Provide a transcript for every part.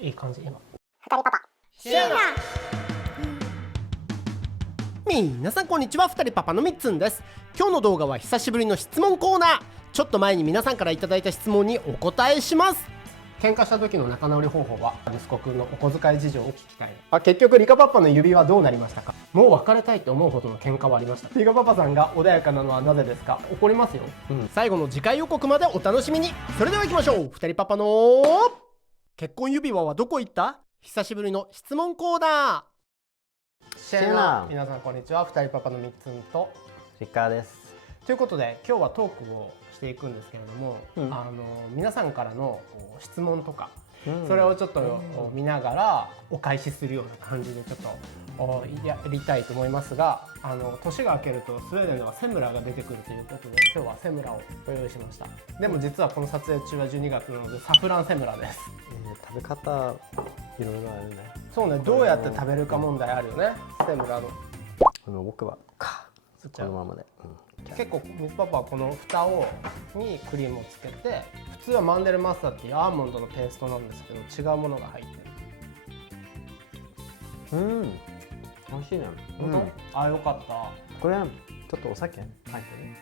いい感じ今。二人パパシェア皆さんこんにちは、二人パパのみっつんです。今日の動画は久しぶりの質問コーナー。ちょっと前に皆さんからいただいた質問にお答えします。喧嘩した時の仲直り方法は、息子くんのお小遣い事情を聞きたい。結局リカパパの指輪どうなりましたか？もう別れたいって思うほどの喧嘩はありました。リカパパさんが穏やかなのはなぜですか？怒りますよ、最後の次回予告までお楽しみに。それでは行きましょう。二人パパの結婚指輪はどこ行った？久しぶりの質問コーナー。シェナ、皆さんこんにちは、二人パパのみっつんとリカです。ということで今日はトークをしていくんですけれども、皆さんからの質問とか、それをちょっと見ながらお返しするような感じでちょっとやりたいと思いますが、年が明けるとスウェーデンではセムラが出てくるということで、今日はセムラをご用意しました。でも実はこの撮影中は12月なのでサフランセムラです。食べ方いろいろあるね。そうね、どうやって食べるか問題あるよね、セムラの。僕はこのままで、結構みつパパはこの蓋にクリームをつけて、普通はマンデルマスターっていうアーモンドのペーストなんですけど、違うものが入ってる。美味しいね。あ、よかった。これちょっとお酒入っ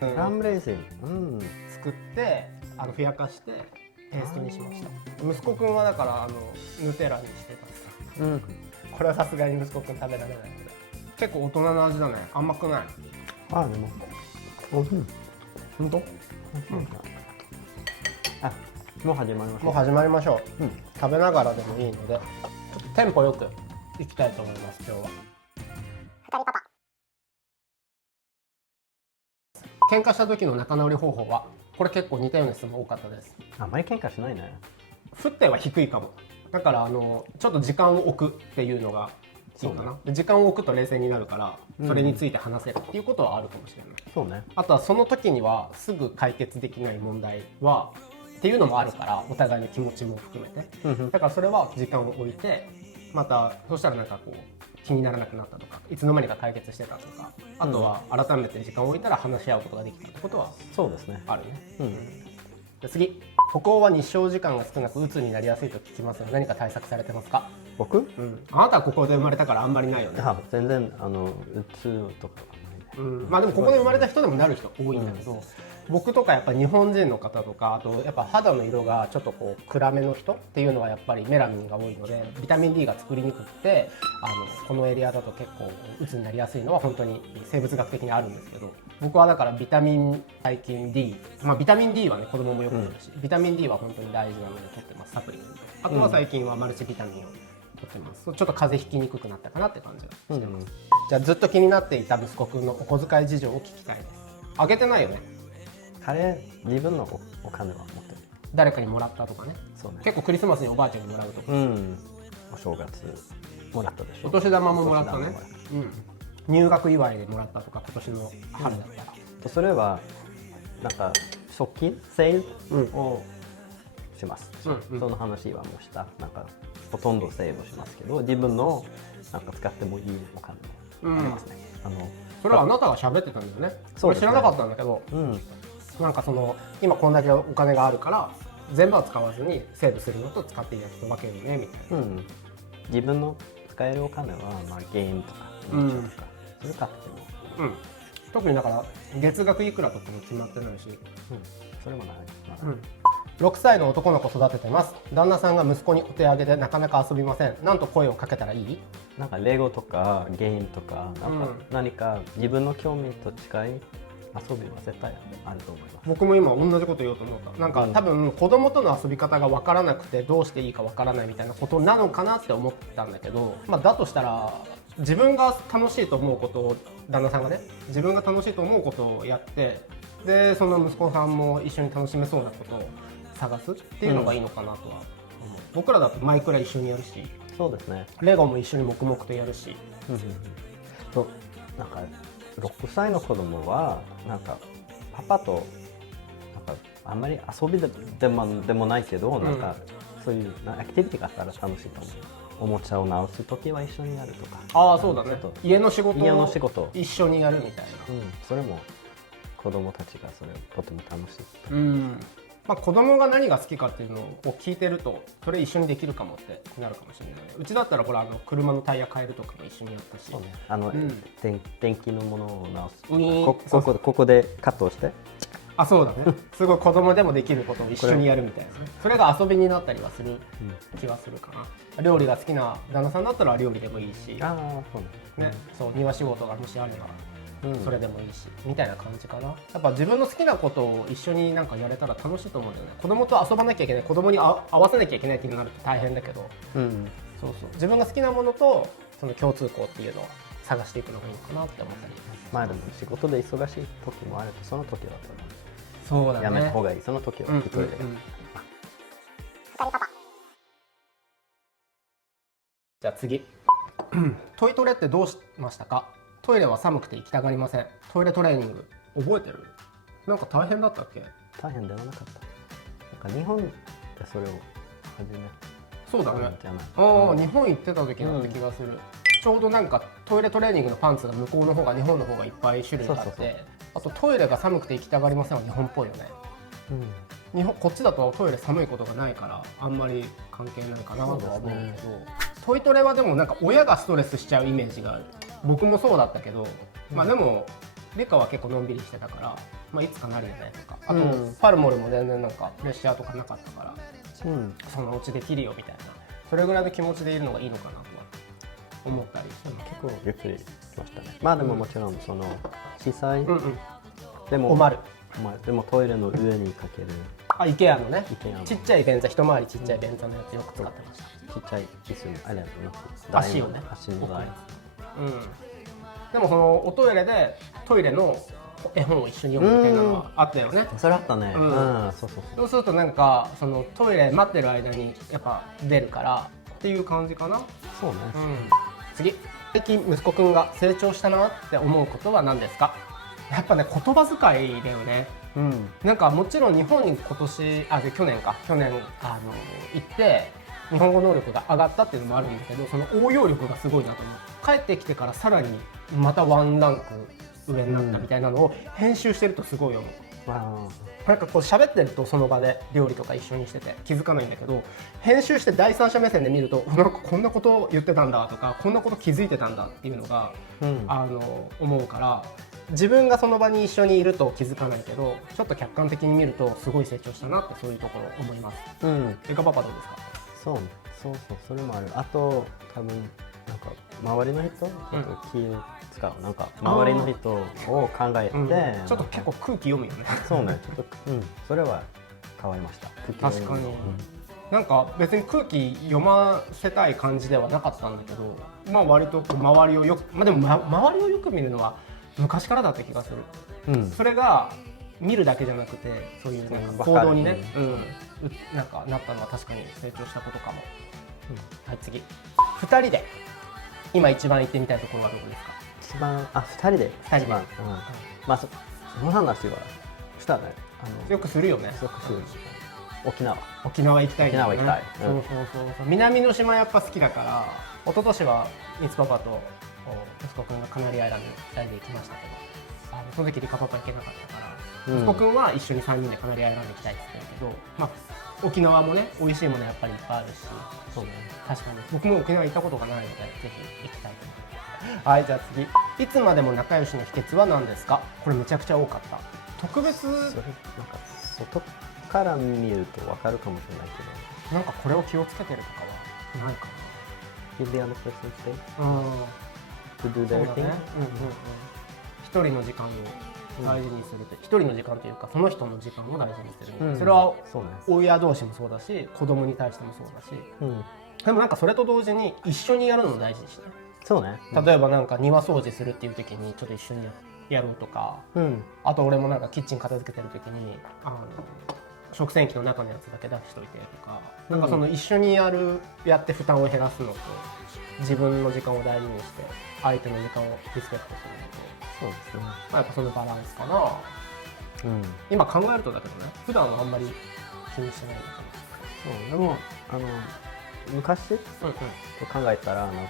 てる。ラムレーズン、作ってふやかしてペーストにしました。息子くんはだからヌテラにしてた。これはさすがに息子くん食べられないので。結構大人の味だね。甘くない？でもおいしい。本当？もう始まりましょう。もう始まりましょう。食べながらでもいいので、ちょっとテンポよくいきたいと思います。今日は二人パパ喧嘩した時の仲直り方法は、これ結構似たような質問多かったです。あまり喧嘩しないね。沸点は低いかも。だからちょっと時間を置くっていうのがいいかな。時間を置くと冷静になるから、それについて話せるっていうことはあるかもしれない。そうね。あとはその時にはすぐ解決できない問題はっていうのもあるから、お互いの気持ちも含めて、だからそれは時間を置いて、またそしたらなんかこう気にならなくなったとか、いつの間にか解決してたとか、あとは改めて時間を置いたら話し合うことができたってことはそうですね。あるね。で次、北欧は日照時間が少なく鬱になりやすいと聞きますが、何か対策されてますか？僕？あなたはここで生まれたからあんまりないよね。全然うつとかまあでもここで生まれた人でもなる人多いんだけど、僕とかやっぱ日本人の方とか、あとやっぱ肌の色がちょっとこう暗めの人っていうのはやっぱりメラニンが多いので、ビタミン D が作りにくくて、このエリアだと結構鬱になりやすいのは本当に生物学的にあるんですけど、僕はだからビタミン最近 D、ビタミン D はね子供もよく取るし、ビタミン D は本当に大事なので取ってます、サプリメント。あとは最近はマルチビタミンを取ってます。ちょっと風邪ひきにくくなったかなって感じがしてます。じゃあずっと気になっていた息子くんのお小遣い事情を聞きたいです。あげてないよね？彼自分のお金は持ってる。誰かにもらったとかね。そうね。結構クリスマスにおばあちゃんにもらうとか、お正月もらったでしょ。お年玉ももらったね。入学祝いでもらったとか、今年の春だったら、それはなんか食金セールをします。その話はもうした。なんかほとんどセールをしますけど、自分のなんか使ってもいいお金もありますね。それはあなたが喋ってたんだよね。それ知らなかったんだけど、なんか今こんだけお金があるから全部は使わずにセーブするのと使っていいやつと分けるねみたいな。自分の使えるお金はゲームとかそれ買っても、特にだから月額いくらとかも決まってないし、それもない。6歳の男の子育ててます。旦那さんが息子にお手上げでなかなか遊びません。なんと声をかけたらいい？なんかレゴとかゲームとか何か自分の興味と近い遊びは絶対あると思います。僕も今同じこと言おうと思った。なんか多分子供との遊び方が分からなくてどうしていいか分からないみたいなことなのかなって思ったんだけど、だとしたら自分が楽しいと思うことを、旦那さんがね、自分が楽しいと思うことをやって、でその息子さんも一緒に楽しめそうなことを探すっていうのがいいのかなとは思う。僕らだとマイクラ一緒にやるし、そうですね。レゴも一緒に黙々とやるし、なんか6歳の子供はなんかパパとなんかあんまり遊びでもないけど、なんかそういうアクティビティがあったら楽しいと思う。おもちゃを直す時は一緒にやるとか。そうだね。家の仕事を一緒にやるみたいな。それも子供たちがそれをとても楽しい。まあ、子供が何が好きかっていうのを聞いてるとそれ一緒にできるかもってなるかもしれない。うちだったらこれ車のタイヤ変えるとかも一緒にやったし、そうね、電気のものを直す、ここでカットをして、あ、そうだねすごい子供でもできることを一緒にやるみたいなね。それが遊びになったりはする気はするかな。料理が好きな旦那さんだったら料理でもいいし、ああそうね、そう庭仕事がもしあればそれでもいいし、みたいな感じかな。やっぱ自分の好きなことを一緒になんかやれたら楽しいと思うんだよね。子供と遊ばなきゃいけない、子供に合わせなきゃいけないってなると大変だけど、そうそう、自分が好きなものとその共通項っていうのを探していくのがいいのかなって思ったり。まあでも仕事で忙しい時もあると、その時はそうだね、やめた方がいい。その時は一人で、じゃあ次トイトレってどうしましたか？トイレは寒くて行きたがりません。トイレトレーニング覚えてる？なんか大変だったっけ？大変ではなかった。なんか日本でそれを始めそうだね、じゃない。ああ、日本行ってた時だった気がする、ちょうどなんかトイレトレーニングのパンツが向こうの方が日本の方がいっぱい種類があって、そうあとトイレが寒くて行きたがりませんは日本っぽいよね。日本こっちだとトイレ寒いことがないからあんまり関係ないかなとは思うけど、トイトレはでもなんか親がストレスしちゃうイメージがある。僕もそうだったけど、まあでもリカは結構のんびりしてたから、まあ、いつかなるよねとか、あと、パルモルも全然なんかプレッシャーとかなかったから、そのうちできるよみたいな、それぐらいの気持ちでいるのがいいのかなとは思ったり。結構ゆっくりしましたね。まあでももちろんその小さい、でもおまる、でもトイレの上にかける、あ、イケアのね、 IKEA のちっちゃい便座、一回りちっちゃい便座のやつよく使ってました。ちっちゃい椅子のあれやな、足をね、足の台。でもそのおトイレでトイレの絵本を一緒に読むみたいなのはあったよね。それあったね。そうするとなんかそのトイレ待ってる間にやっぱ出るからっていう感じかな。そうね。次、最近息子くんが成長したなって思うことは何ですか？やっぱね、言葉遣いだよね。なんかもちろん日本に去年行って日本語能力が上がったっていうのもあるんだけど、その応用力がすごいなと思う。帰ってきてからさらにまたワンランク上になったみたいなのを編集してるとすごい思う。なんかこう喋ってるとその場で料理とか一緒にしてて気づかないんだけど、編集して第三者目線で見ると、なんかこんなことを言ってたんだとか、こんなこと気づいてたんだっていうのが、思うから、自分がその場に一緒にいると気づかないけど、ちょっと客観的に見るとすごい成長したなって、そういうところ思います。エカパパどうですか？そうそれもある。あと多分なんか周りの人、気を使う、なんか周りの人を考えて、ちょっと結構空気読むよね。そうね、ちょっとそれは変わりました。確かに、なんか別に空気読ませたい感じではなかったんだけど、まあ割と周りをよく、でも周りをよく見るのは昔からだった気がする。それが見るだけじゃなくて、そういうなんか行動にね、なんかなったのは確かに成長したことかも。はい、次、2人で今一番行ってみたいところはどこですか？2人でまあその話はしたね。よくするよね。沖縄行きたい。そう南の島やっぱ好きだから、一昨年はみつパパと息子くんがカナリアイランドに2人で行きましたけど、その時リカパパ行けなかったから、息子くんは一緒に3人でカナリアイランド行きたいって言ってたけど、まあ沖縄もね、美味しいものやっぱりいっぱいあるし、確かに僕も沖縄行ったことがないのでぜひ行きたいと思います。はい、じゃあ次、いつまでも仲良しの秘訣は何ですか？これめちゃくちゃ多かった。特別、それなんか外から見ると分かるかもしれないけど、なんかこれを気をつけてるとかはないかな。 Give the other person space to do そう their だ thing。 ね。一人の時間を大事にするって、一人の時間というかその人の時間を大事にする、それは親同士もそうだし、子供に対してもそうだし、でもなんかそれと同時に一緒にやるのも大事にして、そうね。例えばなんか庭掃除するっていう時にちょっと一緒にやろうとか、あと俺もなんかキッチン片付けてる時に食洗機の中のやつだけ出しといてとか、なんかその一緒にやって負担を減らすのと、自分の時間を大事にして相手の時間をリスペクトするのと、そうですね。やっぱそのバランスかな。今考えるとだけどね、普段はあんまり気にしてないのかな。でも昔と考えたらなんか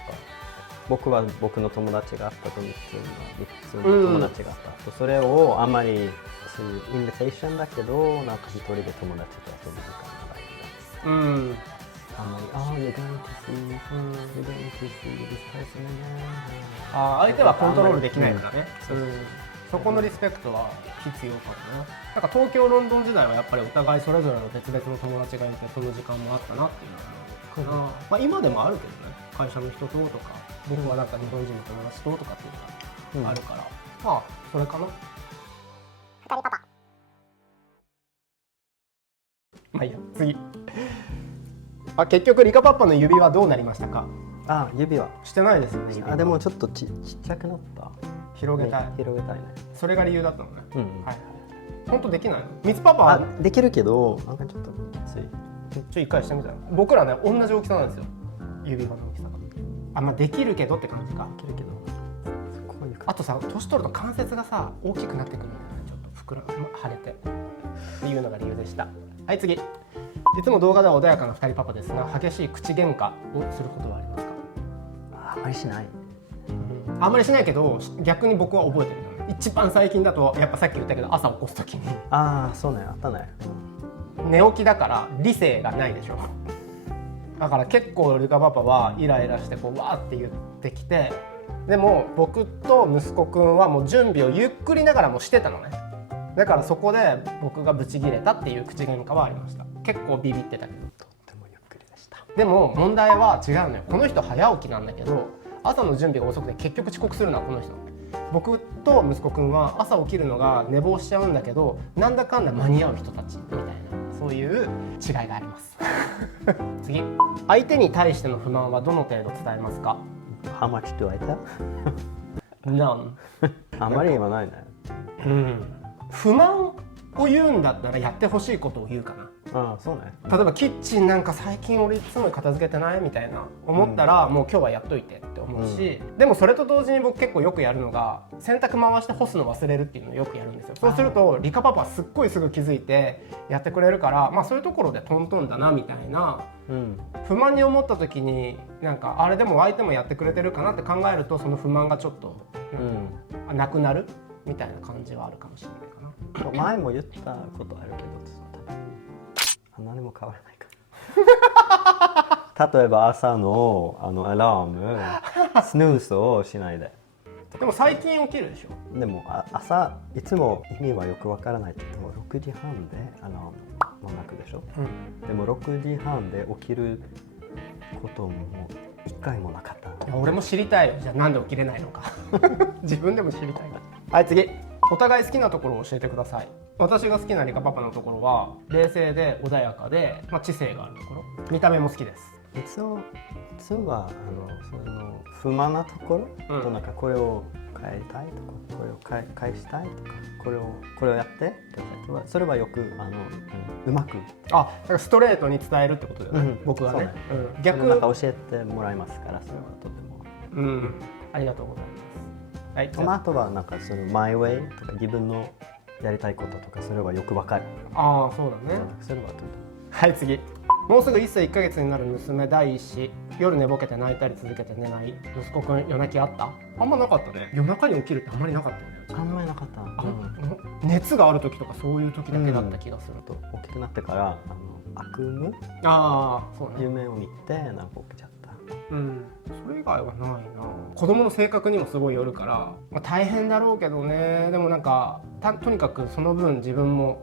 僕は僕の友達があったと3つの友達があった、それをあんまりそういうインビテーションだけどなんか一人で友達と遊ぶ時間がないんだ。あんまりyou're going to see this person again。 相手はコントロールできないからね。そこのリスペクトは必要かもな。なんか東京ロンドン時代はやっぱりお互いそれぞれの別々の友達がいてその時間もあったなっていうのはあるかな。今でもあるけどね、会社の人ととか僕はなんか日本人の友達ととかっていうのがあるから、まあそれかな。二人パパ。まあいいや、次。結局リカパパの指輪どうなりましたか？指輪してないですよね。でもちょっとちっちゃくなった。広げたい、広げたいね。それが理由だったのね。はい。本当できないの？みつパパはできるけどなんかちょっときつい。一回してみたら。僕らね同じ大きさなんですよ、指輪の大きさが。まあできるけどって感じか。できるけどあとさ、年取ると関節がさ大きくなってくるんだよね。ちょっと膨ら腫れてっていうのが理由でした。はい、次。いつも動画では穏やかな2人パパですが、激しい口喧嘩をすることはありますか？あんまりしない。あんまりしないけど、逆に僕は覚えてる。一番最近だとやっぱさっき言ったけど、朝起こす時にそうね、あったね。寝起きだから理性がないでしょ。だから結構リカパパはイライラしてこうわーって言ってきて、でも僕と息子くんはもう準備をゆっくりながらもしてたのね。だからそこで僕がブチギレたっていう口喧嘩はありました。結構ビビってたけど。とってもゆっくりでした。でも問題は違うのよ。この人早起きなんだけど、朝の準備が遅くて結局遅刻するのはこの人。僕と息子くんは朝起きるのが寝坊しちゃうんだけど、なんだかんだ間に合う人たちみたいな、そういう違いがあります次。相手に対しての不満はどの程度伝えますか？ How much do I tell? None あまり言わないね。不満を言うんだったらやってほしいことを言うかな。そうね。例えばキッチンなんか最近俺いつも片付けてないみたいな思ったら、もう今日はやっといてって思うし、でもそれと同時に僕結構よくやるのが、洗濯回して干すの忘れるっていうのをよくやるんですよ。そうするとリカパパすっごいすぐ気づいてやってくれるから、まあそういうところでトントンだなみたいな、不満に思った時になんかあれでも相手もやってくれてるかなって考えると、その不満がちょっと、なくなるみたいな感じはあるかもしれないかな。前も言ったことあるけど何も変わらないから例えば朝のアラームスヌーズをしないで。でも最近起きるでしょ。でも朝いつも意味はよくわからないけど6時半でアラームもなくでしょ、でも6時半で起きることも1回もなかった。俺も知りたいよ。じゃあなんで起きれないのか自分でも知りたいな。はい、次。お互い好きなところを教えてください。私が好きなリカパパのところは冷静で穏やかで、知性があるところ。見た目も好きです。いつはその不満なところ、なんかこれを変えたいとか、これを返したいとか、これをやってそれはよくうまくだからストレートに伝えるってことだよね、僕はね。逆なんか教えてもらいますから、それはとてもありがとうございます。はい、トマトはなんかそのマイウェイとか自分のやりたいこととか、それはよくわかる。そうだね。それはとても。はい、次。もうすぐ1歳1ヶ月になる娘第一子。夜寝ぼけて泣いたり続けて寝ない。息子くん夜泣きあった？あんまなかったね。夜中に起きるってあんまりなかったよね。あんまりなかった。熱がある時とかそういう時だけだった気がする。と大きくなってから悪夢、そうね、夢を見てなんか起きちゃった。それ以外はないな。子供の性格にもすごいよるから、大変だろうけどね。でもなんかとにかくその分自分も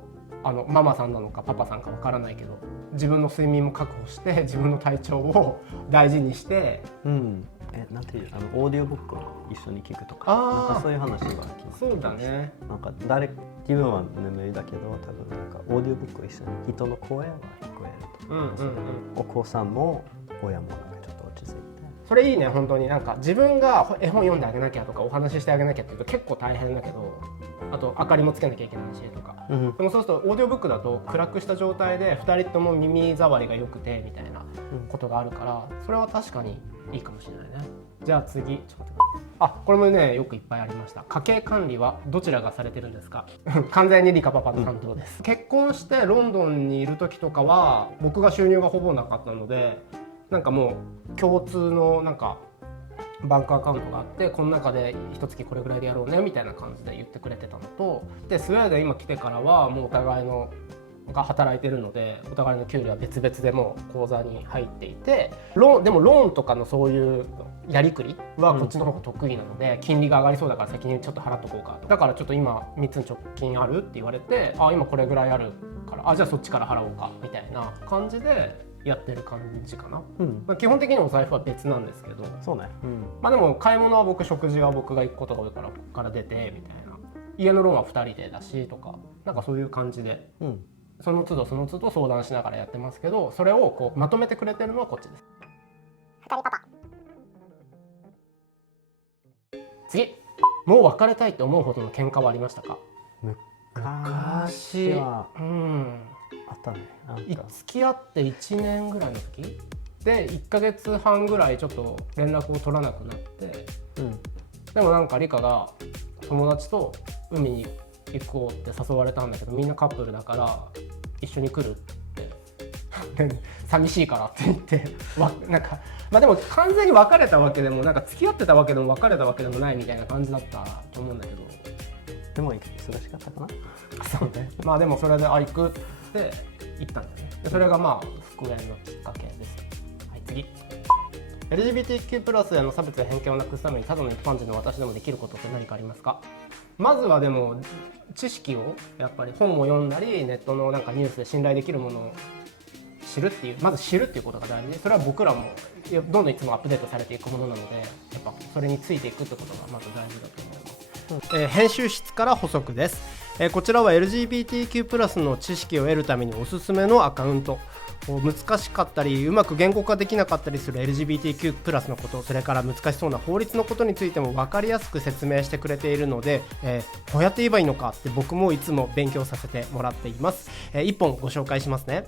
ママさんなのかパパさんかわからないけど、自分の睡眠も確保して自分の体調を大事にして、なんていうオーディオブックを一緒に聞くとか、なんかそういう話は聞いた。そうだね。なんか自分は眠いだけど、多分なんかオーディオブックを一緒に人の声は聞こえると、お子さんも親もなんかちょっと落ち着いて。それいいね。本当になんか自分が絵本読んであげなきゃとかお話ししてあげなきゃっていうと結構大変だけど、あと明かりもつけなきゃいけないしとか、でもそうするとオーディオブックだと暗くした状態で2人とも耳障りが良くてみたいなことがあるから、それは確かにいいかもしれないね。じゃあ次。これもねよくいっぱいありました。家計管理はどちらがされてるんですか？完全にリカパパの担当です。結婚してロンドンにいる時とかは僕が収入がほぼなかったので、なんかもう共通のなんかバンクアカウントがあって、この中で一月これぐらいでやろうねみたいな感じで言ってくれてたのと、でスウェーデン今来てからはもうお互いのが働いてるので、お互いの給料は別々でもう口座に入っていて、でもローンとかのそういうやりくりはこっちの方が得意なので、金利が上がりそうだから先にちょっと払っとこうか、だからちょっと今3つの直近あるって言われて、あ今これぐらいあるから、じゃあそっちから払おうかみたいな感じでやってる感じかな、基本的にお財布は別なんですけど、そうね、でも買い物は僕、食事は僕が行くことが多いからここから出てみたいな、家のローンは2人でだしとか、なんかそういう感じで、その都度その都度相談しながらやってますけど、それをこうまとめてくれてるのはこっちです。二人パパ。次、もう別れたいって思うほどの喧嘩はありましたか？昔はあったね。なんか付き合って1年ぐらいの時で1ヶ月半ぐらいちょっと連絡を取らなくなって、でもなんかリカが友達と海に行こうって誘われたんだけど、みんなカップルだから一緒に来るって寂しいからって言ってなんかでも完全に別れたわけでも、なんか付き合ってたわけでも別れたわけでもないみたいな感じだったと思うんだけど、でも忙しかったかな。そうね。でもそれで行くって言ったんだよね。でそれが復縁のきっかけです。はい、次。LGBTQ+ への差別や偏見をなくすためにただの一般人の私でもできることって何かありますか？まずはでも知識をやっぱり本を読んだり、ネットのなんかニュースで信頼できるものを知るっていう、まず知るっていうことが大事で、それは僕らもどんどんいつもアップデートされていくものなので、やっぱそれについていくってことがまず大事だと思います。編集室から補足です。こちらは LGBTQ+ の知識を得るためにおすすめのアカウント。難しかったりうまく言語化できなかったりする LGBTQ+ のこと、それから難しそうな法律のことについても分かりやすく説明してくれているので、こうやって言えばいいのかって僕もいつも勉強させてもらっています。1本ご紹介しますね。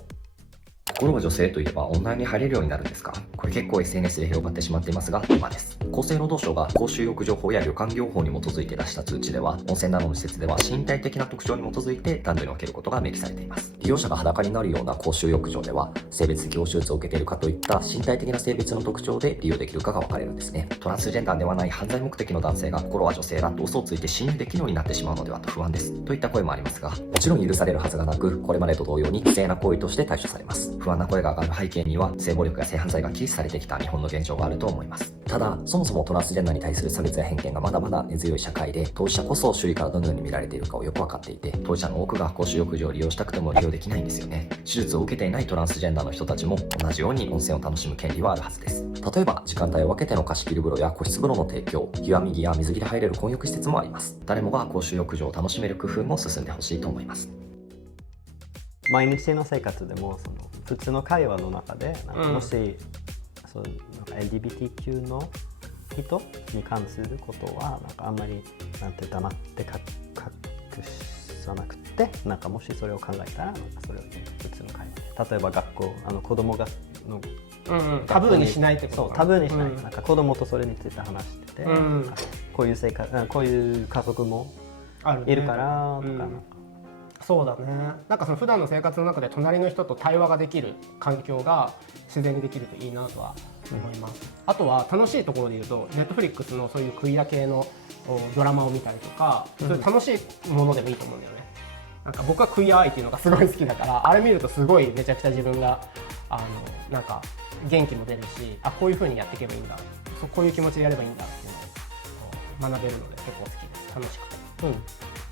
心は女性といえば女湯に入れるようになるんですか？これ結構 SNS で広がってしまっていますが、今です。厚生労働省が公衆浴場法や旅館業法に基づいて出した通知では、温泉などの施設では身体的な特徴に基づいて男女に分けることが明記されています。利用者が裸になるような公衆浴場では、性別適合手術を受けているかといった身体的な性別の特徴で利用できるかが分かれるんですね。トランスジェンダーではない犯罪目的の男性が心は女性だと嘘をついて信用できるようになってしまうのではと不安です。といった声もありますが、もちろん許されるはずがなく、これまでと同様に不正な行為として対処されます。不安な声が上がる背景には、性暴力や性犯罪が禁止されてきた日本の現状があると思います。ただ、そもそもトランスジェンダーに対する差別や偏見がまだまだ根強い社会で、当事者こそ周囲からどのように見られているかをよく分かっていて、当事者の多くが公衆浴場を利用したくても利用できないんですよね。手術を受けていないトランスジェンダーの人たちも同じように温泉を楽しむ権利はあるはずです。例えば、時間帯を分けての貸し切り風呂や個室風呂の提供、湯あみ着や水着で入れる混浴施設もあります。誰もが公衆浴場を楽しめる工夫も進んでほしいと思います。毎日の生活でもその普通の会話の中でなんかもし、そうなんか LGBTQ の人に関することはなんかあんまりなんて黙って隠さなくて、なんかもしそれを考えたらなんかそれを普通の会話、例えば学校子供がのタブーにしないってことそうタブーにしない、なんか子供とそれについて話してて、こういう生活こういう家族もいるからとか。そうだね。なんかその普段の生活の中で隣の人と対話ができる環境が自然にできるといいなとは思います。あとは楽しいところで言うと、Netflix のそういうクイア系のドラマを見たりとか、そういう楽しいものでもいいと思うんだよね。なんか僕はクイアアイっていうのがすごい好きだから、あれ見るとすごいめちゃくちゃ自分がなんか元気も出るし、こういう風にやっていけばいいんだ、こういう気持ちでやればいいんだっていうのを学べるので結構好きです。楽しくて。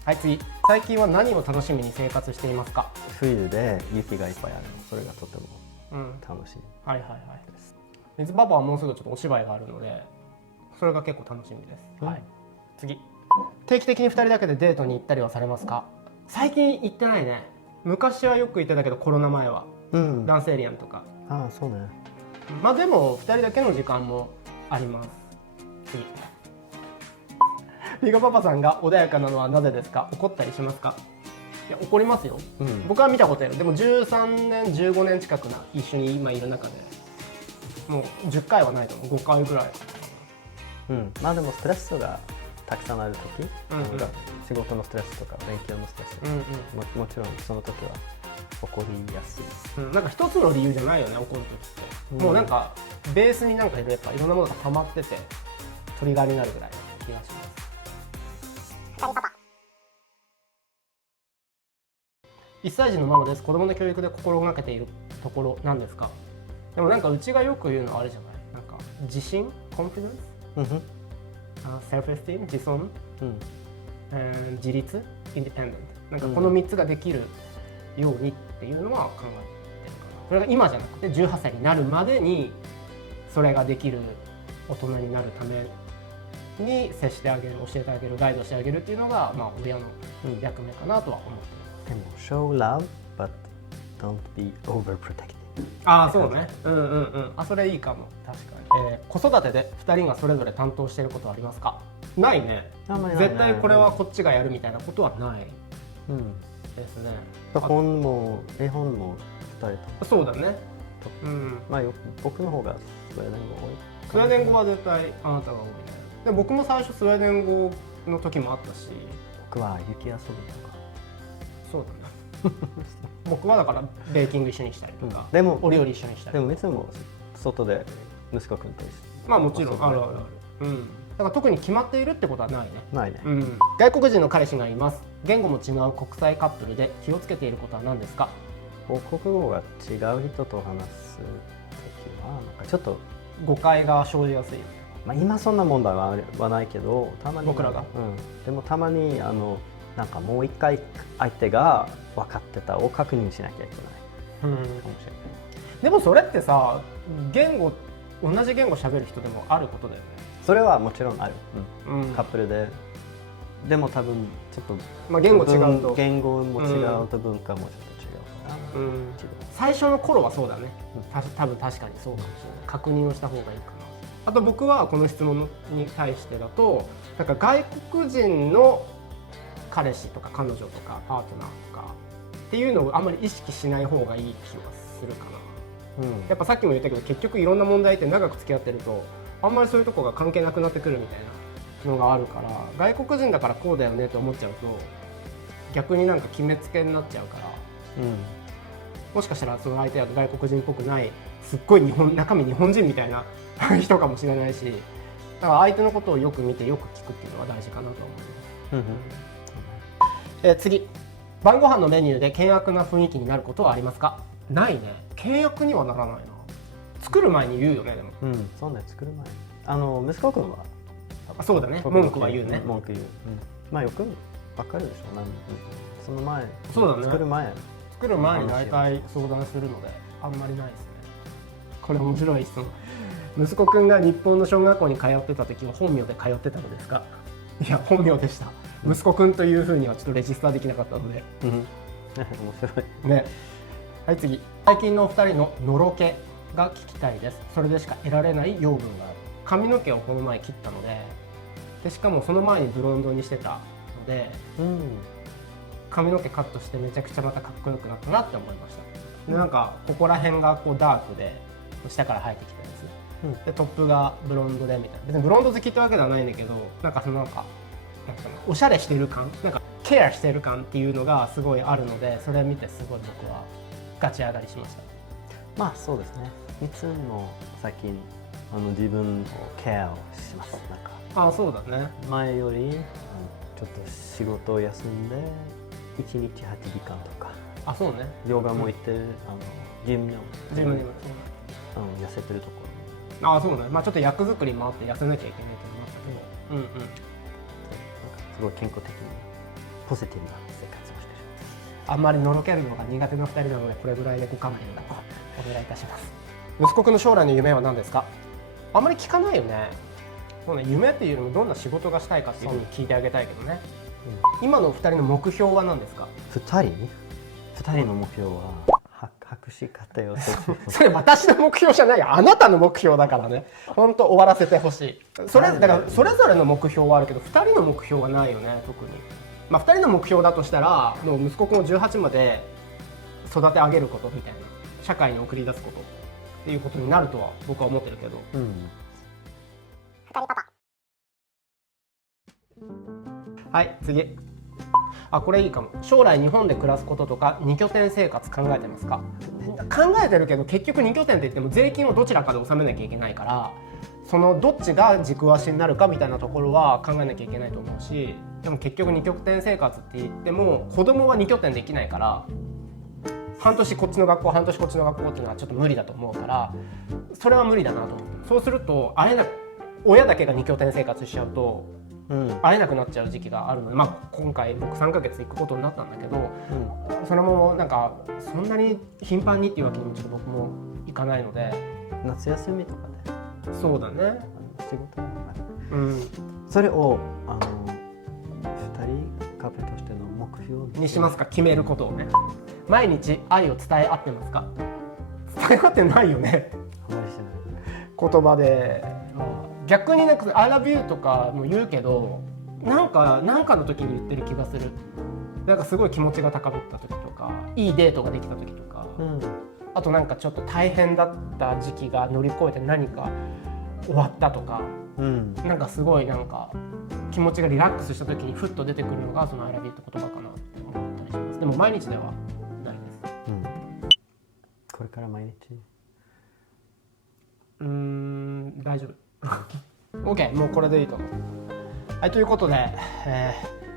はい、次。最近は何を楽しみに生活していますか？冬で雪がいっぱいあるの、それがとても楽しい、はいはいはい。水パパはもうすぐちょっとお芝居があるので、それが結構楽しみです。はい、次。定期的に2人だけでデートに行ったりはされますか？最近行ってないね。昔はよく行ってたけど、コロナ前は、ダンスエリアンとか。ああそうね。でも2人だけの時間もあります。次。リガパパさんが穏やかなのはなぜですか？怒ったりしますか？いや、怒りますよ、僕は見たことある。でも13年15年近く一緒に今いる中でもう10回はないと思う。5回ぐらい。でもストレスがたくさんある時、仕事のストレスとか勉強のストレス、もちろんその時は怒りやすい、なんか一つの理由じゃないよね、怒る時って。もうなんかベースになんかやっぱいろんなものが溜まってて、トリガーになるぐらいの気がします。二人パパ。1歳児のママです。子供の教育で心がけているところなんですか？でもなんかうちがよく言うのはあれじゃない？なんか自信、コンフィデンス、セルフエスティーム、自尊、自立、インディペンデント。なんかこの3つができるようにっていうのは考えてるかな。それが今じゃなくて18歳になるまでにそれができる大人になるために接してあげる、教えてあげる、ガイドしてあげるっていうのが、まあ、親の役目かなとは思ってます。でも show love but don't be overprotective。ああそうね、あそれいいかも。確かに、子育てで2人がそれぞれ担当していることはありますか？ないね。あんまりない絶対これはこっちがやるみたいなことはないですね。本も絵本も2人と。そうだね。まあ僕の方がスウェーデン語多い。スウェーデン語は絶対あなたが多いね。で僕も最初スウェーデン語の時もあったし。僕は雪遊びとか。そうだね。僕はだからベーキング一緒にしたりとか、でもお料理一緒にしたりとか。でもいつも外で息子くんと一緒に。まあもちろんあるあるある。だから特に決まっているってことはないね。ないね。外国人の彼氏がいます。言語も違う国際カップルで気をつけていることは何ですか？母国語が違う人と話すときはなんかちょっと誤解が生じやすい。まあ今そんな問題はないけど、たまに僕らが。でもたまになんかもう一回相手が分かってたを確認しなきゃいけないかもしれない。でもそれってさ、同じ言語喋る人でもあることだよね。それはもちろんある、カップルで。でも多分ちょっと、まあ、言語違うと言語も違うと文化もちょっと違うかな、最初の頃はそうだね、多分確かにそうかもしれない。確認をした方がいいかな。あと僕はこの質問に対してだと、なんか外国人の彼氏とか彼女とかパートナーとかっていうのをあんまり意識しない方がいい気はするかな。やっぱさっきも言ったけど、結局いろんな問題って長く付き合ってるとあんまりそういうとこが関係なくなってくるみたいなのがあるから、外国人だからこうだよねと思っちゃうと逆になんか決めつけになっちゃうから、もしかしたらその相手は外国人っぽくないすっごい中身日本人みたいな人かもしれないし、だから相手のことをよく見てよく聞くっていうのは大事かなと思います。次、晩ご飯のメニューで険悪な雰囲気になることはありますか？ないね。険悪にはならないな。作る前に言うよね。でもそうね、作る前息子くんはそうだね、文句は言うね。文句言う、まあよく分かるでしょ。その前、そうだね、作る前に大体相談するのであんまりないですね。これ面白い質問。息子くんが日本の小学校に通ってた時は本名で通ってたのですか？いや本名でした。息子くんというふうにはちょっとレジスターできなかったので。面白いね。はい、次。最近のお二人ののろけが聞きたいです。それでしか得られない養分がある。髪の毛をこの前切ったので、しかもその前にブロンドにしてたので、髪の毛カットしてめちゃくちゃまたかっこよくなったなって思いました。でなんかここら辺がこうダークで下から生えてきたやつ、でトップがブロンドでみたいな。別にブロンド好きってわけではないんだけど、なんかおしゃれしてる感、なんかケアしてる感っていうのがすごいあるので、それ見てすごい僕はガチ上がりしました。まあそうですね。いつも最近自分をケアをします。なんかそうだね。前よりちょっと仕事を休んで1日8時間とか。そうね。ヨガも行ってジムにも痩せてるところ。そうね。まあちょっと役作りもあって痩せなきゃいけないけどもあったけど、すごい健康的にポジティブな生活をしてる。あんまりのろけるのが苦手な2人なので、これぐらいでご勘弁だとお願いいたします。息子くんの将来の夢は何ですか？あんまり聞かないよね。そうね、夢っていうよりもどんな仕事がしたいかっていうふうに聞いてあげたいけどね。今の2人の目標は何ですか？2人の目標は博士課程をそれ私の目標じゃないよ。あなたの目標だからね。本当終わらせてほしい。だからそれぞれの目標はあるけど、2人の目標はないよね、特に。まあ2人の目標だとしたら、もう息子くんを18まで育て上げることみたいな、社会に送り出すことっていうことになるとは僕は思ってるけど。二人パパ。はい、次。これいいかも。将来日本で暮らすこととか2拠点生活考えてますか？考えてるけど、結局2拠点って言っても税金をどちらかで納めなきゃいけないから、そのどっちが軸足になるかみたいなところは考えなきゃいけないと思うし、でも結局二拠点生活って言っても子供は二拠点できないから、半年こっちの学校半年こっちの学校っていうのはちょっと無理だと思うから、それは無理だなと思って、そうすると親だけが二拠点生活しちゃうと会えなくなっちゃう時期があるので、今回僕3ヶ月行くことになったんだけど、それもなんかそんなに頻繁にっていうわけにもちょっと僕もいかないので。夏休みとかでそうだね、仕事がそそれを2人カフェとしての目標にしますか、決めることをね。毎日愛を伝え合ってますか？伝え合ってないよねあまりしない言葉で。逆になんか I love you とかも言うけど、なんかの時に言ってる気がする。なんかすごい気持ちが高ぶった時とか、いいデートができた時とか、あとなんかちょっと大変だった時期が乗り越えて何か終わったとか、なんかすごいなんか気持ちがリラックスした時にふっと出てくるのがその I love you って言葉かなって思ったりします。でも毎日ではないです。これから毎日大丈夫OK、 もうこれでいいと思う。はい、ということで、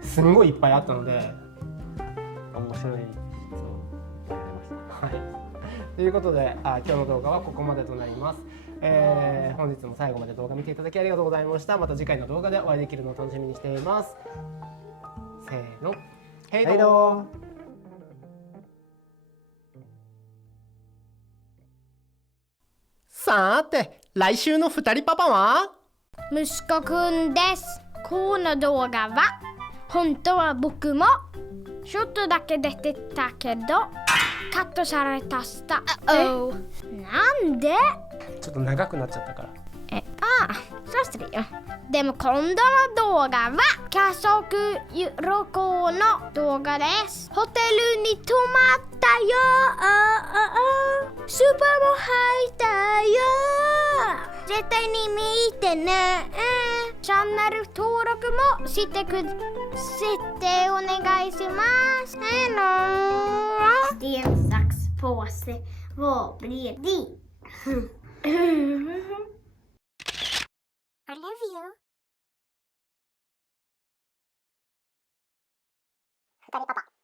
すんごいいっぱいあったので面白い質問やりました。はい、ということで今日の動画はここまでとなります。本日も最後まで動画見ていただきありがとうございました。また次回の動画でお会いできるのを楽しみにしています。せーの、ヘイドー。さーて、来週の二人パパは息子くんです。この動画は本当は僕もちょっとだけ出てたけどカットされたした。なんで？ちょっと長くなっちゃったから。そうするよ。でも今度の動画は家族旅行の動画です。ホテルに泊まったよ。スーパーも入ったよ。絶対に見てね。チャンネル登録もしてお願いします。Sten, sax, påse, vad blir det? I love you. 二人パパ。